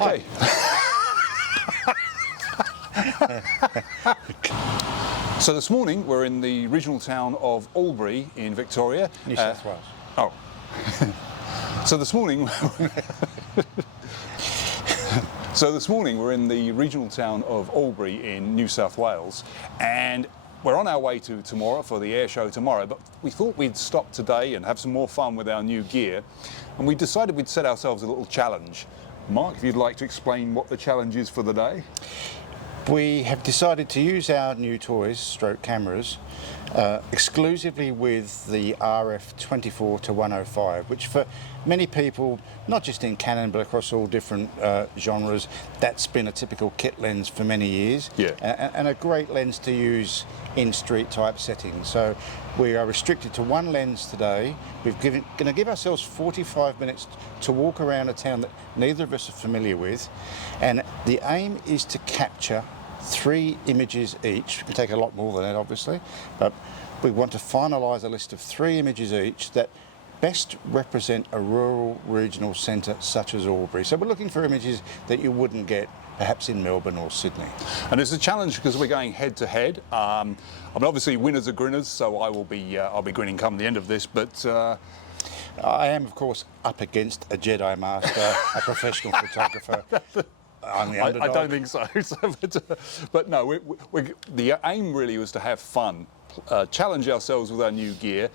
Okay. So this morning we're in the regional town of Albury in Victoria. New South Wales. Oh. So this morning we're in the regional town of Albury in New South Wales, and we're on our way to Temora for the air show tomorrow, but we thought we'd stop today and have some more fun with our new gear, and we decided we'd set ourselves a little challenge. Mark, if you'd like to explain what the challenge is for the day. We have decided to use our new toys, stroke cameras, exclusively with the RF24-105, which for many people, not just in Canon but across all different genres, that's been a typical kit lens for many years, and a great lens to use in street type settings. So we are restricted to one lens today. We're going to give ourselves 45 minutes to walk around a town that neither of us are familiar with, and the aim is to capture 3 images each. It can take a lot more than that, obviously, but we want to finalise a list of 3 images each that best represent a rural regional centre such as Albury. So we're looking for images that you wouldn't get perhaps in Melbourne or Sydney. And it's a challenge because we're going head to head. I mean, obviously winners are grinners, so I'll be grinning come the end of this, but I am, of course, up against a Jedi Master, a professional photographer. I'm the underdog. I don't think so. But no, the aim really was to have fun, challenge ourselves with our new gear.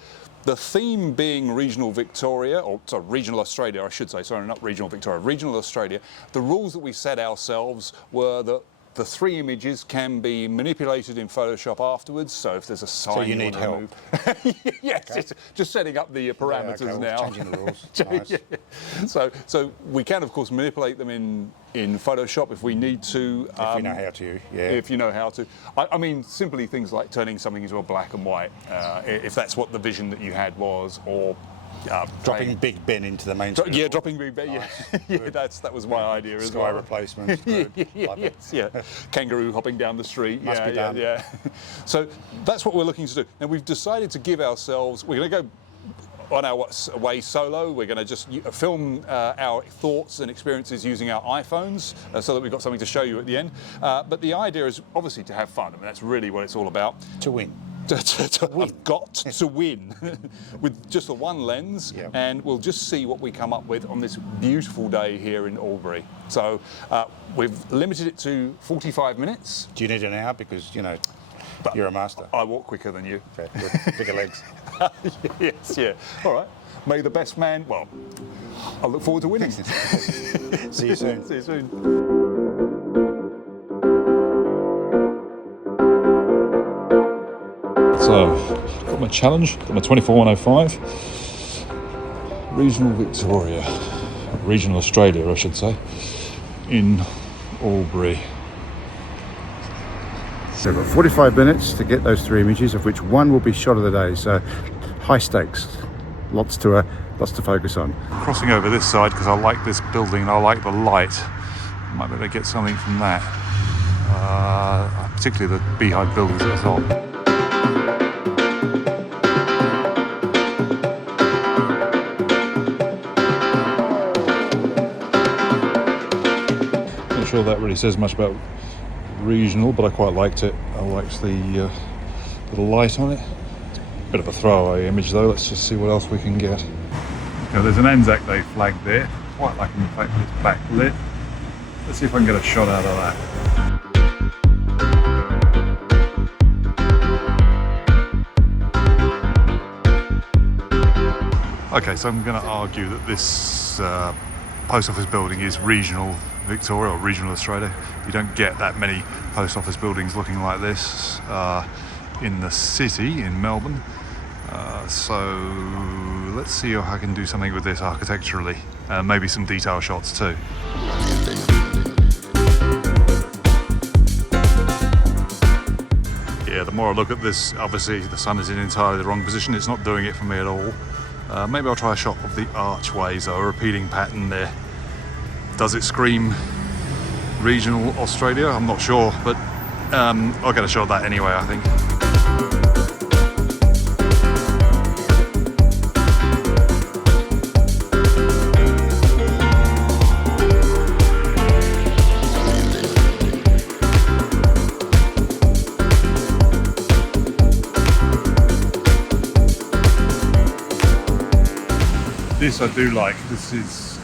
The theme being regional Victoria, or sorry, regional Australia, I should say. Sorry, not regional Victoria, regional Australia. The rules that we set ourselves were that the 3 images can be manipulated in Photoshop afterwards, so if there's a sign... So you need help? Yes, okay. Just setting up the parameters now. Changing the rules. Nice. Yeah. So we can, of course, manipulate them in Photoshop if we need to. If you know how to, yeah. If you know how to. I mean, simply things like turning something into a black and white, if that's what the vision that you had was, or... dropping Big Ben into the main screen. Yeah, dropping Big Ben, nice. Yeah. That was my idea as well. Sky replacement. Yeah. Kangaroo hopping down the street. Must be done. Yeah. So that's what we're looking to do. Now we've decided to give ourselves, we're going to go on our way solo. We're going to just film our thoughts and experiences using our iPhones so that we've got something to show you at the end. But the idea is obviously to have fun. I mean, that's really what it's all about. To win. I've got to win with just the one lens, and we'll just see what we come up with on this beautiful day here in Albury. So we've limited it to 45 minutes. Do you need an hour? Because, you know, you're a master. I walk quicker than you. Okay, good. Bigger legs. Yes, yeah. All right. May the best man, well, I look forward to winning. See you soon. See you soon. So, got my challenge, got my 24-105, regional Victoria, regional Australia I should say, in Albury. So we've got 45 minutes to get those 3 images, of which one will be shot of the day, so high stakes, lots to focus on. Crossing over this side because I like this building and I like the light. Might be able to get something from that, particularly the beehive buildings at the top. Sure that really says much about regional, but I quite liked it. I liked the little light on it. It's a bit of a throwaway image though. Let's just see what else we can get. Okay, there's an Anzac Day flag there. Quite liking the fact that it's backlit. Let's see if I can get a shot out of that. Okay, so I'm going to argue that this post office building is regional Victoria or regional Australia. You don't get that many post office buildings looking like this in the city in Melbourne. So let's see if I can do something with this architecturally, maybe some detail shots too. Yeah, the more I look at this, obviously the sun is in entirely the wrong position. It's not doing it for me at all. Maybe I'll try a shot of the archways, a repeating pattern there. Does it scream regional Australia? I'm not sure, but I'll get a shot of that anyway, I think. This I do like. This is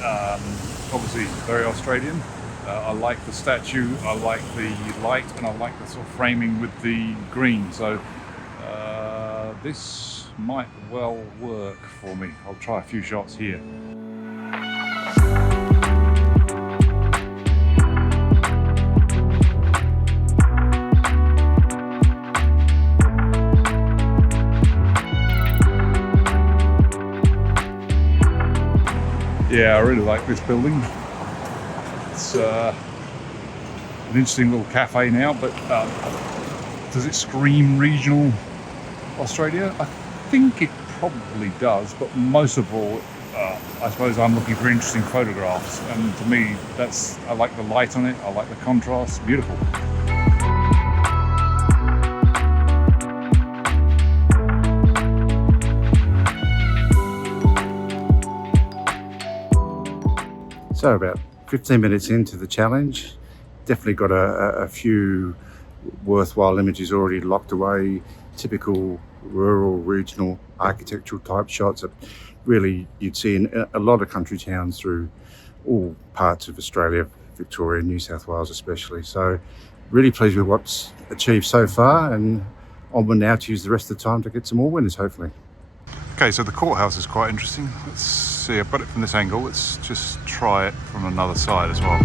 obviously very Australian. I like the statue, I like the light, and I like the sort of framing with the green. So this might well work for me. I'll try a few shots here. Yeah, I really like this building. It's an interesting little cafe now, but does it scream regional Australia? I think it probably does, but most of all, I suppose I'm looking for interesting photographs, and to me, I like the light on it, I like the contrast, beautiful. So about 15 minutes into the challenge, definitely got a few worthwhile images already locked away, typical rural, regional, architectural type shots that really you'd see in a lot of country towns through all parts of Australia, Victoria, New South Wales especially. So really pleased with what's achieved so far, and onward now to use the rest of the time to get some more winners, hopefully. Okay, so the courthouse is quite interesting. Let's see, I've got it from this angle. Let's just try it from another side as well.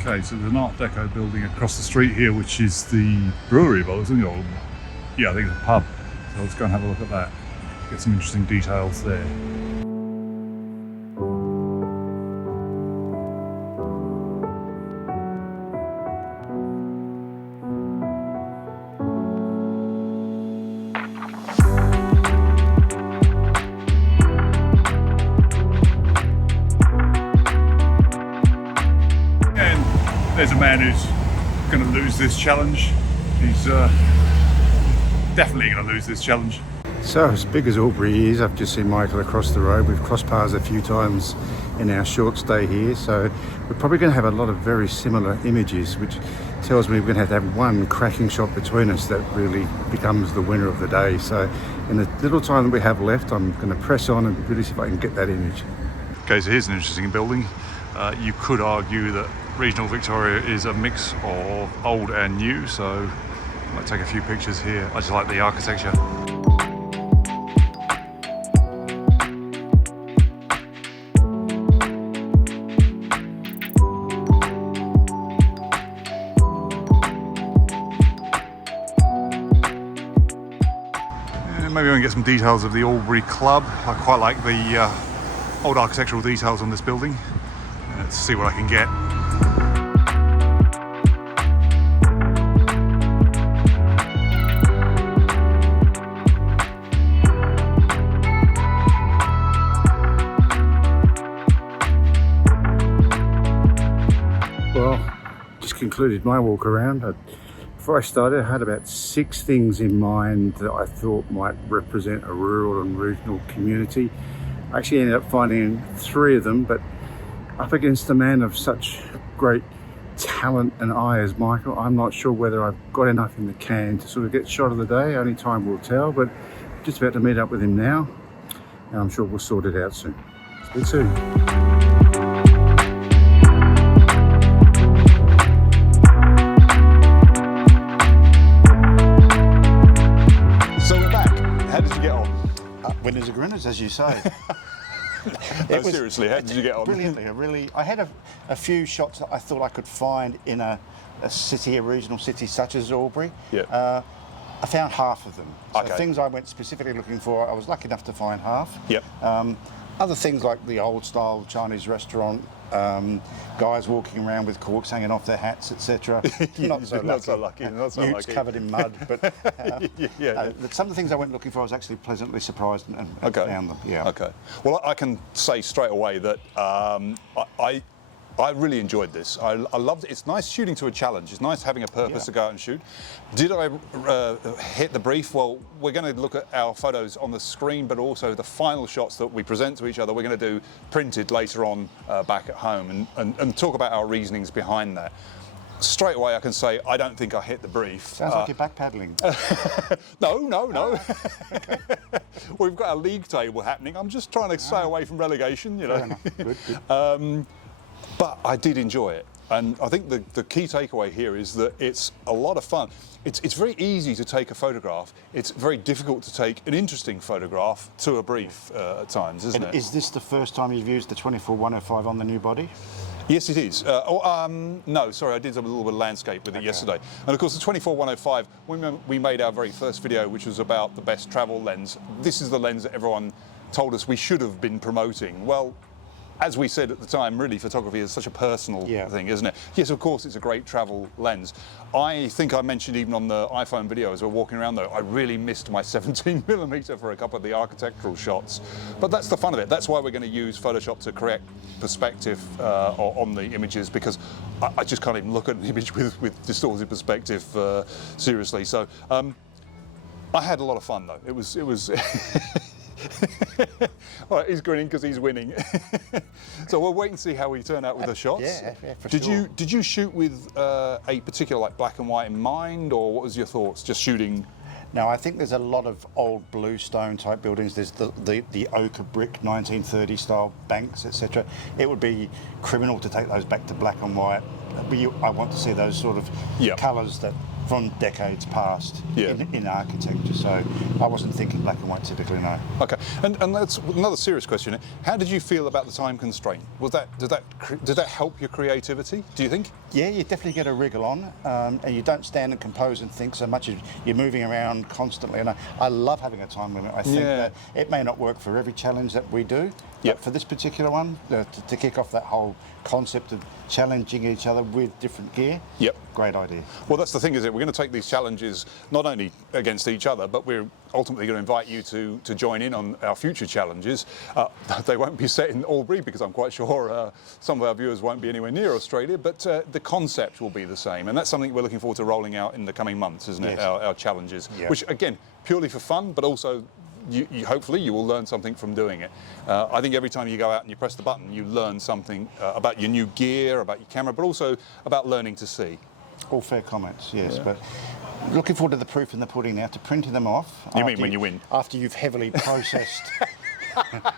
Okay, so there's an Art Deco building across the street here, which is the brewery, well, isn't it? Yeah, I think it's a pub. So let's go and have a look at that. Get some interesting details there. There's a man who's going to lose this challenge. He's definitely going to lose this challenge. So as big as Albury is, I've just seen Michael across the road. We've crossed paths a few times in our short stay here, so we're probably going to have a lot of very similar images, which tells me we're going to have one cracking shot between us that really becomes the winner of the day. So in the little time that we have left, I'm going to press on and really see if I can get that image. Okay, so here's an interesting building. You could argue that regional Victoria is a mix of old and new, so I might take a few pictures here. I just like the architecture. And maybe we can get some details of the Albury Club. I quite like the old architectural details on this building. Let's see what I can get. Well, just concluded my walk around. Before I started, I had about 6 things in mind that I thought might represent a rural and regional community. I actually ended up finding 3 of them, but up against a man of such great talent and eye as Michael, I'm not sure whether I've got enough in the can to sort of get shot of the day. Only time will tell, but just about to meet up with him now, and I'm sure we'll sort it out soon. Speak soon. So we're back. How did you get on? Winners are grinners, as you say. No, seriously, how did you get on? Brilliantly. I had a few shots that I thought I could find in a city, a regional city such as Albury. Yeah. I found half of them. So Okay. things I went specifically looking for, I was lucky enough to find half. Yep. Other things like the old style Chinese restaurant, guys walking around with corks hanging off their hats, etc. Not so lucky. Utes covered in mud. But some of the things I went looking for, I was actually pleasantly surprised and found them. Yeah. Okay. Well, I can say straight away that I really enjoyed this. I loved it. It's nice shooting to a challenge. It's nice having a purpose to go out and shoot. Did I hit the brief? Well, we're going to look at our photos on the screen, but also the final shots that we present to each other, we're going to do printed later on back at home and talk about our reasonings behind that. straight away I can say I don't think I hit the brief. Sounds like you're backpedaling. No. We've got a league table happening. I'm just trying to stay away from relegation, you know. Fair enough. Good. But I did enjoy it. And I think the key takeaway here is that it's a lot of fun. It's very easy to take a photograph. It's very difficult to take an interesting photograph to a brief at times, isn't it? Is this the first time you've used the 24-105 on the new body? Yes, it is. No, sorry, I did a little bit of landscape with it yesterday. And of course, the 24-105, when we made our very first video, which was about the best travel lens, this is the lens that everyone told us we should have been promoting. Well, as we said at the time, really, photography is such a personal thing, isn't it? Yes, of course, it's a great travel lens. I think I mentioned even on the iPhone video as we're walking around, though, I really missed my 17mm for a couple of the architectural shots. But that's the fun of it. That's why we're going to use Photoshop to correct perspective on the images, because I just can't even look at an image with distorted perspective seriously. So I had a lot of fun, though. It was all right, he's grinning because he's winning. So we'll wait and see how we turn out with the shots. Yeah, for sure. Did you shoot with a particular like black and white in mind, or what was your thoughts? Just shooting? No, I think there's a lot of old bluestone type buildings. There's the ochre brick 1930 style banks, etc. It would be criminal to take those back to black and white. But I want to see those sort of colours that from decades past in architecture. So I wasn't thinking black and white typically, no. Okay, and that's another serious question. How did you feel about the time constraint? Did that help your creativity, do you think? Yeah, you definitely get a wriggle on, and you don't stand and compose and think so much as you're moving around constantly. And I love having a time limit. I think that it may not work for every challenge that we do, but for this particular one, to kick off that whole concept of challenging each other with different gear, great idea. Well, that's the thing, is it? We're going to take these challenges not only against each other, but we're ultimately going to invite you to join in on our future challenges. They won't be set in Albury, because I'm quite sure some of our viewers won't be anywhere near Australia, but the concept will be the same, and that's something we're looking forward to rolling out in the coming months, isn't it? Our challenges, which again, purely for fun, but also hopefully you will learn something from doing it. I think every time you go out and you press the button, you learn something about your new gear, about your camera, but also about learning to see. All fair comments, yes. But looking forward to the proof in the pudding now, to printing them off. You mean when you win? After you've heavily processed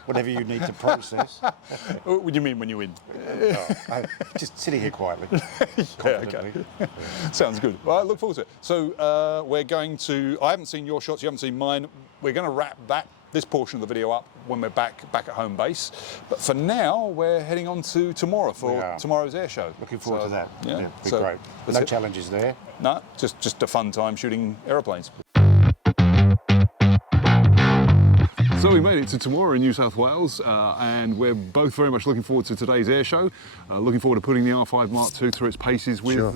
whatever you need to process. What do you mean when you win? Just sitting here quietly. Okay. Sounds good. Well, I look forward to it. So we're going to, I haven't seen your shots, you haven't seen mine. We're going to wrap this portion of the video up when we're back at home base. But for now, we're heading on to Temora for tomorrow's air show. Looking forward to that. Yeah, be so great. No challenges there. No, just a fun time shooting aeroplanes. So we made it to Temora in New South Wales, and we're both very much looking forward to today's air show. Looking forward to putting the R5 Mk II through its paces with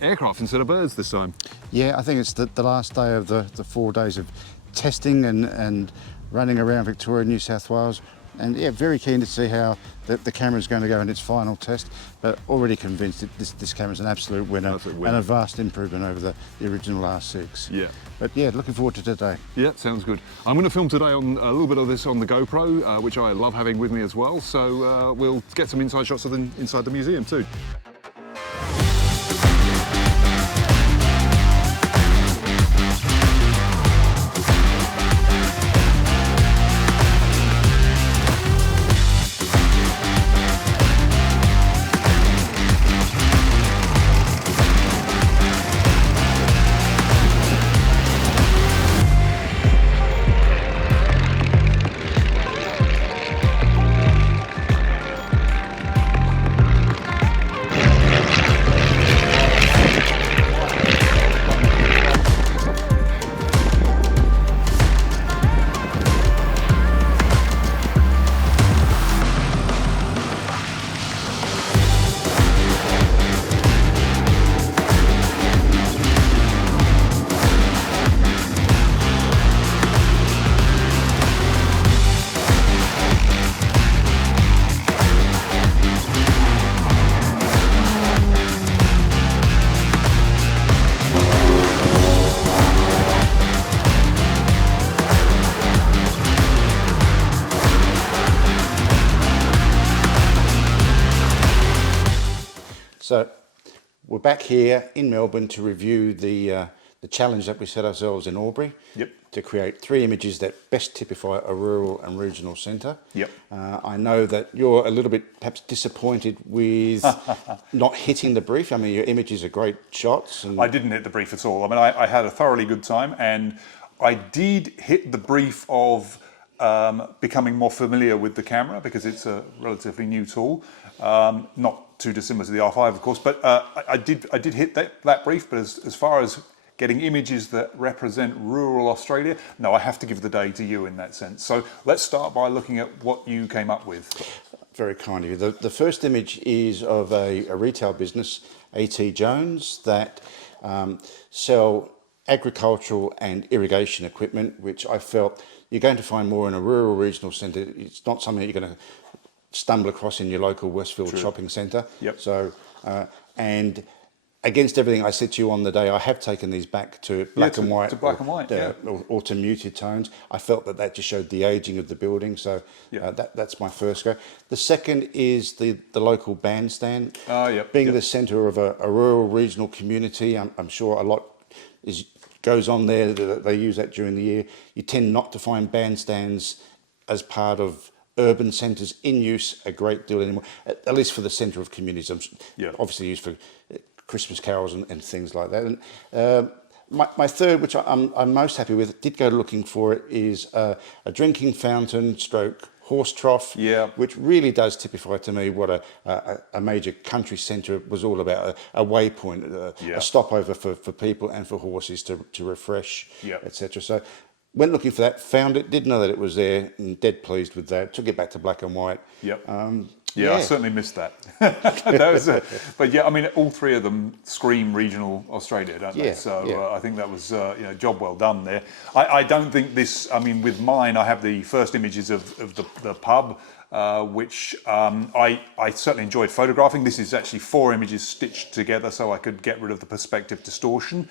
aircraft instead of birds this time. Yeah, I think it's the last day of the 4 days of testing and running around Victoria, New South Wales. And yeah, very keen to see how the camera's going to go in its final test, but already convinced that this camera's an absolute winner and a vast improvement over the original R6. Yeah. But yeah, looking forward to today. Yeah, sounds good. I'm going to film today on a little bit of this on the GoPro, which I love having with me as well. So we'll get some inside shots of them inside the museum too. So we're back here in Melbourne to review the challenge that we set ourselves in Albury. Yep. To create 3 images that best typify a rural and regional centre. Yep. I know that you're a little bit perhaps disappointed with not hitting the brief. I mean, your images are great shots. And I didn't hit the brief at all. I mean, I had a thoroughly good time, and I did hit the brief of becoming more familiar with the camera because it's a relatively new tool. Not too dissimilar to the R5, of course, but I did hit that brief. But as far as getting images that represent rural Australia, no, I have to give the day to you in that sense. So let's start by looking at what you came up with. Very kind of you. The first image is of a retail business, A.T. Jones, that sell agricultural and irrigation equipment, which I felt you're going to find more in a rural regional centre. It's not something that you're going to stumble across in your local Westfield shopping centre. Yep. So, and against everything I said to you on the day, I have taken these back to black and white. To black and white, or to muted tones. I felt that just showed the ageing of the building, so that's my first go. The second is the local bandstand. Being the centre of a rural regional community, I'm sure a lot goes on there. They use that during the year. You tend not to find bandstands as part of urban centres in use a great deal anymore, at least for the centre of communities. Obviously used for Christmas carols and things like that. And my third, which I'm most happy with, did go looking for it, is a drinking fountain stroke horse trough, which really does typify to me what a major country centre was all about, a waypoint, a stopover for people and for horses to refresh, etc. So went looking for that, found it, did know that it was there, and dead pleased with that. Took it back to black and white. I certainly missed that. But yeah, I mean, all 3 of them scream regional Australia, don't they? So I think that was job well done there. I don't think this. I mean, with mine, I have the first images of the pub, which I certainly enjoyed photographing. This is actually 4 images stitched together, so I could get rid of the perspective distortion.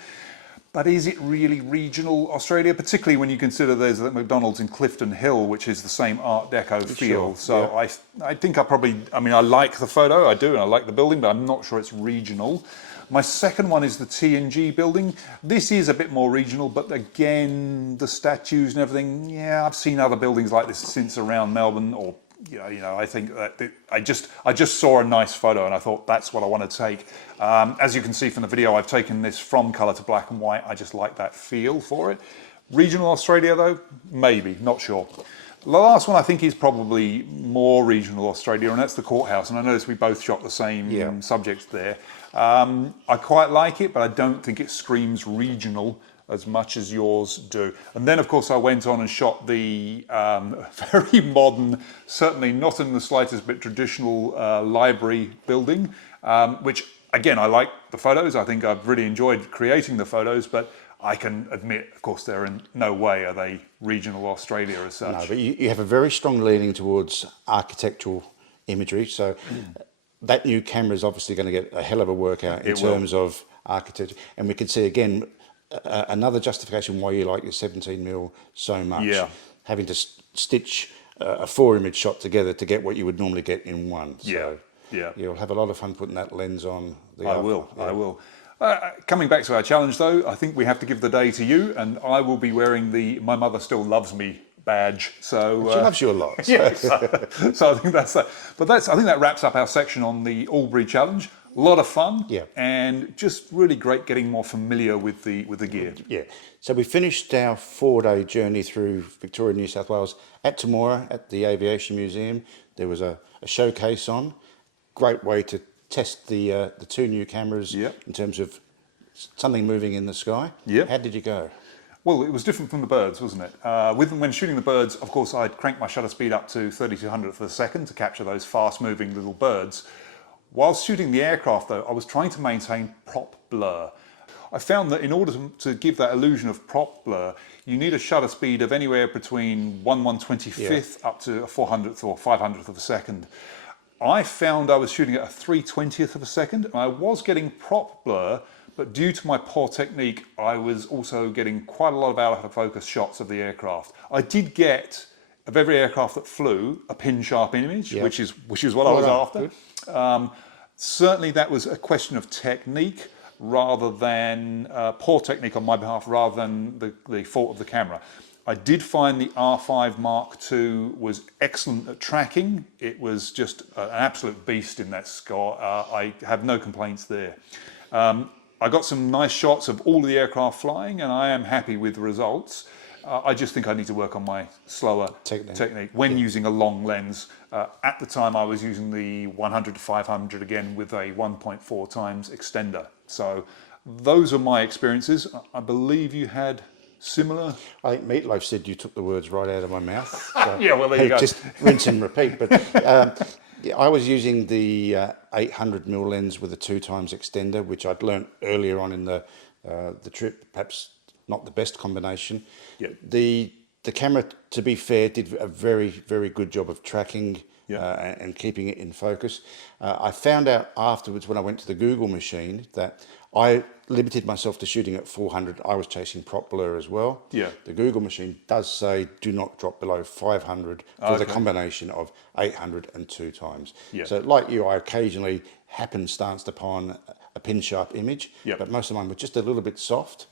But is it really regional Australia, particularly when you consider there's the McDonald's in Clifton Hill, which is the same Art Deco feel? So I think I like the photo, I do, and I like the building, but I'm not sure it's regional. My second one is the T&G building. This is a bit more regional, but again, the statues and everything, I've seen other buildings like this since around Melbourne, or I think that I just saw a nice photo and I thought that's what I want to take. As you can see from the video, I've taken this from colour to black and white. I just like that feel for it. Regional Australia though, maybe, not sure. The last one I think is probably more regional Australia, and that's the courthouse. And I noticed we both shot the same subjects there. I quite like it, but I don't think it screams regional as much as yours do. And then, of course, I went on and shot the very modern, certainly not in the slightest bit traditional library building, which, again, I like the photos. I think I've really enjoyed creating the photos, but I can admit, of course, they're in no way are they regional Australia as such. No, but you have a very strong leaning towards architectural imagery, so that new camera is obviously going to get a hell of a workout in terms of architecture. And we can see, again, another justification why you like your 17mm so much. Having to stitch a 4-image shot together to get what you would normally get in one. So you'll have a lot of fun putting that lens on. I will. Coming back to our challenge though, I think we have to give the day to you, and I will be wearing the My Mother Still Loves Me badge. So she loves you a lot. So I think that's that. But I think that wraps up our section on the Albury challenge. A lot of fun, and just really great getting more familiar with the gear. So we finished our 4-day journey through Victoria, New South Wales at Temora at the Aviation Museum. There was a showcase on. Great way to test the 2 new cameras in terms of something moving in the sky. How did you go? Well, it was different from the birds, wasn't it? When shooting the birds, of course, I'd cranked my shutter speed up to 3200th of a second to capture those fast-moving little birds. While shooting the aircraft, though, I was trying to maintain prop blur. I found that in order to give that illusion of prop blur, you need a shutter speed of anywhere between 1/125th up to a 400th or 500th of a second. I found I was shooting at a 3/20th of a second, and I was getting prop blur, but due to my poor technique, I was also getting quite a lot of out of focus shots of the aircraft. I did get, of every aircraft that flew, a pin sharp image, which is what I was after. certainly that was a question of technique rather than poor technique on my behalf rather than the fault of the camera. I did find the R5 Mark II was excellent at tracking. It was just an absolute beast in that score. I have no complaints there. I got some nice shots of all of the aircraft flying and I am happy with the results. I just think I need to work on my slower technique when using a long lens. At the time I was using the 100 to 500 again with a 1.4 times extender. So those are my experiences. I believe you had similar. I think Meatloaf said you took the words right out of my mouth. So yeah, well there you go. Just rinse and repeat. But yeah, I was using the 800mm lens with a 2 times extender, which I'd learnt earlier on in the trip. Perhaps not the best combination. Yep. The camera, to be fair, did a very, very good job of tracking and keeping it in focus. I found out afterwards when I went to the Google machine that I limited myself to shooting at 400. I was chasing prop blur as well. Yeah. The Google machine does say do not drop below 500 for the combination of 800 and 2 times. Yeah. So like you, I occasionally happenstanced upon a pin sharp image, but most of mine were just a little bit soft,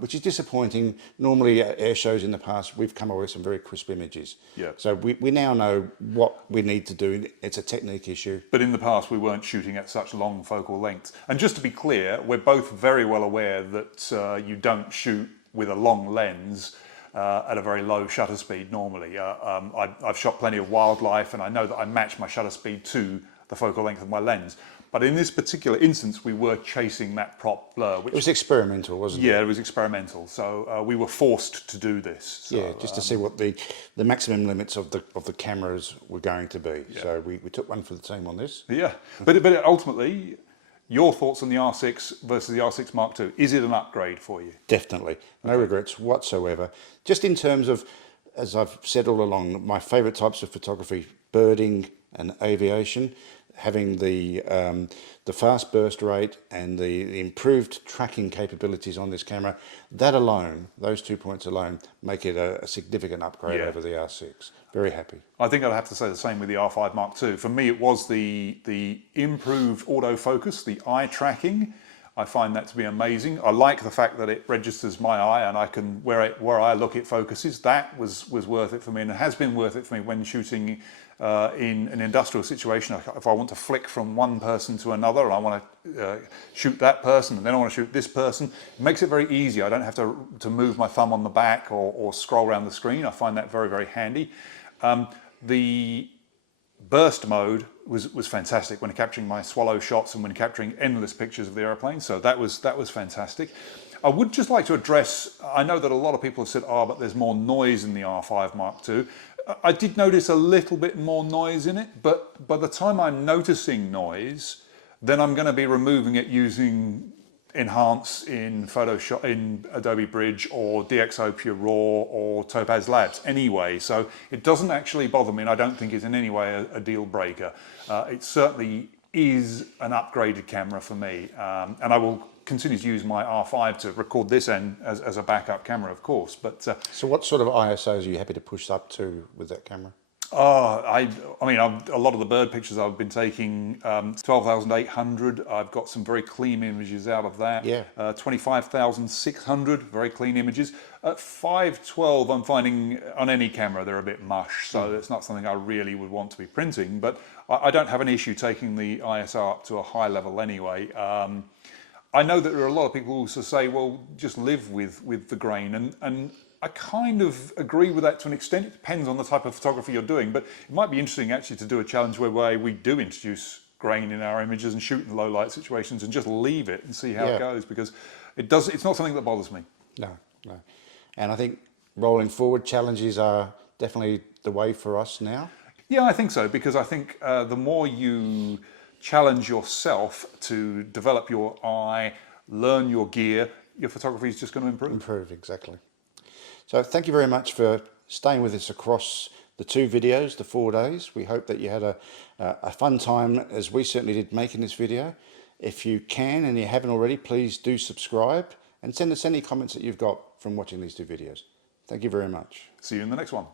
which is disappointing. Normally at air shows in the past, we've come away with some very crisp images. So we now know what we need to do. It's a technique issue. But in the past, we weren't shooting at such long focal lengths. And just to be clear, we're both very well aware that you don't shoot with a long lens at a very low shutter speed normally. I've shot plenty of wildlife and I know that I match my shutter speed to the focal length of my lens. But in this particular instance, we were chasing that prop blur. Which, it was experimental, wasn't it? Yeah, it was experimental. So we were forced to do this. So, yeah, just to see what the maximum limits of the cameras were going to be. So we took one for the team on this. Yeah, but ultimately, your thoughts on the R6 versus the R6 Mark II, is it an upgrade for you? Definitely. No regrets whatsoever. Just in terms of, as I've said all along, my favourite types of photography, birding and aviation, having the fast burst rate and the improved tracking capabilities on this camera, that alone, those 2 points alone, make it a significant upgrade over the R6. Very happy. I think I'd have to say the same with the R5 Mark II. For me, it was the improved autofocus, the eye tracking. I find that to be amazing. I like the fact that it registers my eye and I can, where I look, it focuses. That was worth it for me, and it has been worth it for me when shooting in an industrial situation. If I want to flick from one person to another and I want to shoot that person and then I want to shoot this person, it makes it very easy. I don't have to move my thumb on the back or scroll around the screen. I find that very, very handy. The burst mode was fantastic when capturing my swallow shots and when capturing endless pictures of the airplane. So that was fantastic. I would just like to address, I know that a lot of people have said, but there's more noise in the R5 Mark II. I did notice a little bit more noise in it, but by the time I'm noticing noise, then I'm going to be removing it using Enhance in Photoshop, in Adobe Bridge or DxO Pure Raw or Topaz Labs anyway. So it doesn't actually bother me, and I don't think it's in any way a deal breaker. It certainly is an upgraded camera for me, and I will continue to use my R5 to record this end as a backup camera, of course. But so what sort of ISOs are you happy to push up to with that camera? I mean, a lot of the bird pictures I've been taking, 12,800, I've got some very clean images out of that. 25,600, very clean images. At 512, I'm finding on any camera they're a bit mush, so it's not something I really would want to be printing, but I don't have an issue taking the ISO up to a high level anyway. I know that there are a lot of people who also say, well, just live with the grain, and I kind of agree with that to an extent. It depends on the type of photography you're doing, but it might be interesting actually to do a challenge where we do introduce grain in our images and shoot in low light situations and just leave it and see how it goes, because it's not something that bothers me. No. And I think rolling forward, challenges are definitely the way for us now. Yeah, I think so, because I think the more you challenge yourself to develop your eye, learn your gear, your photography is just going to improve. Improve, exactly. So thank you very much for staying with us across the 2 videos, the 4 days. We hope that you had a fun time, as we certainly did making this video. If you can and you haven't already, please do subscribe and send us any comments that you've got from watching these 2 videos. Thank you very much. See you in the next one.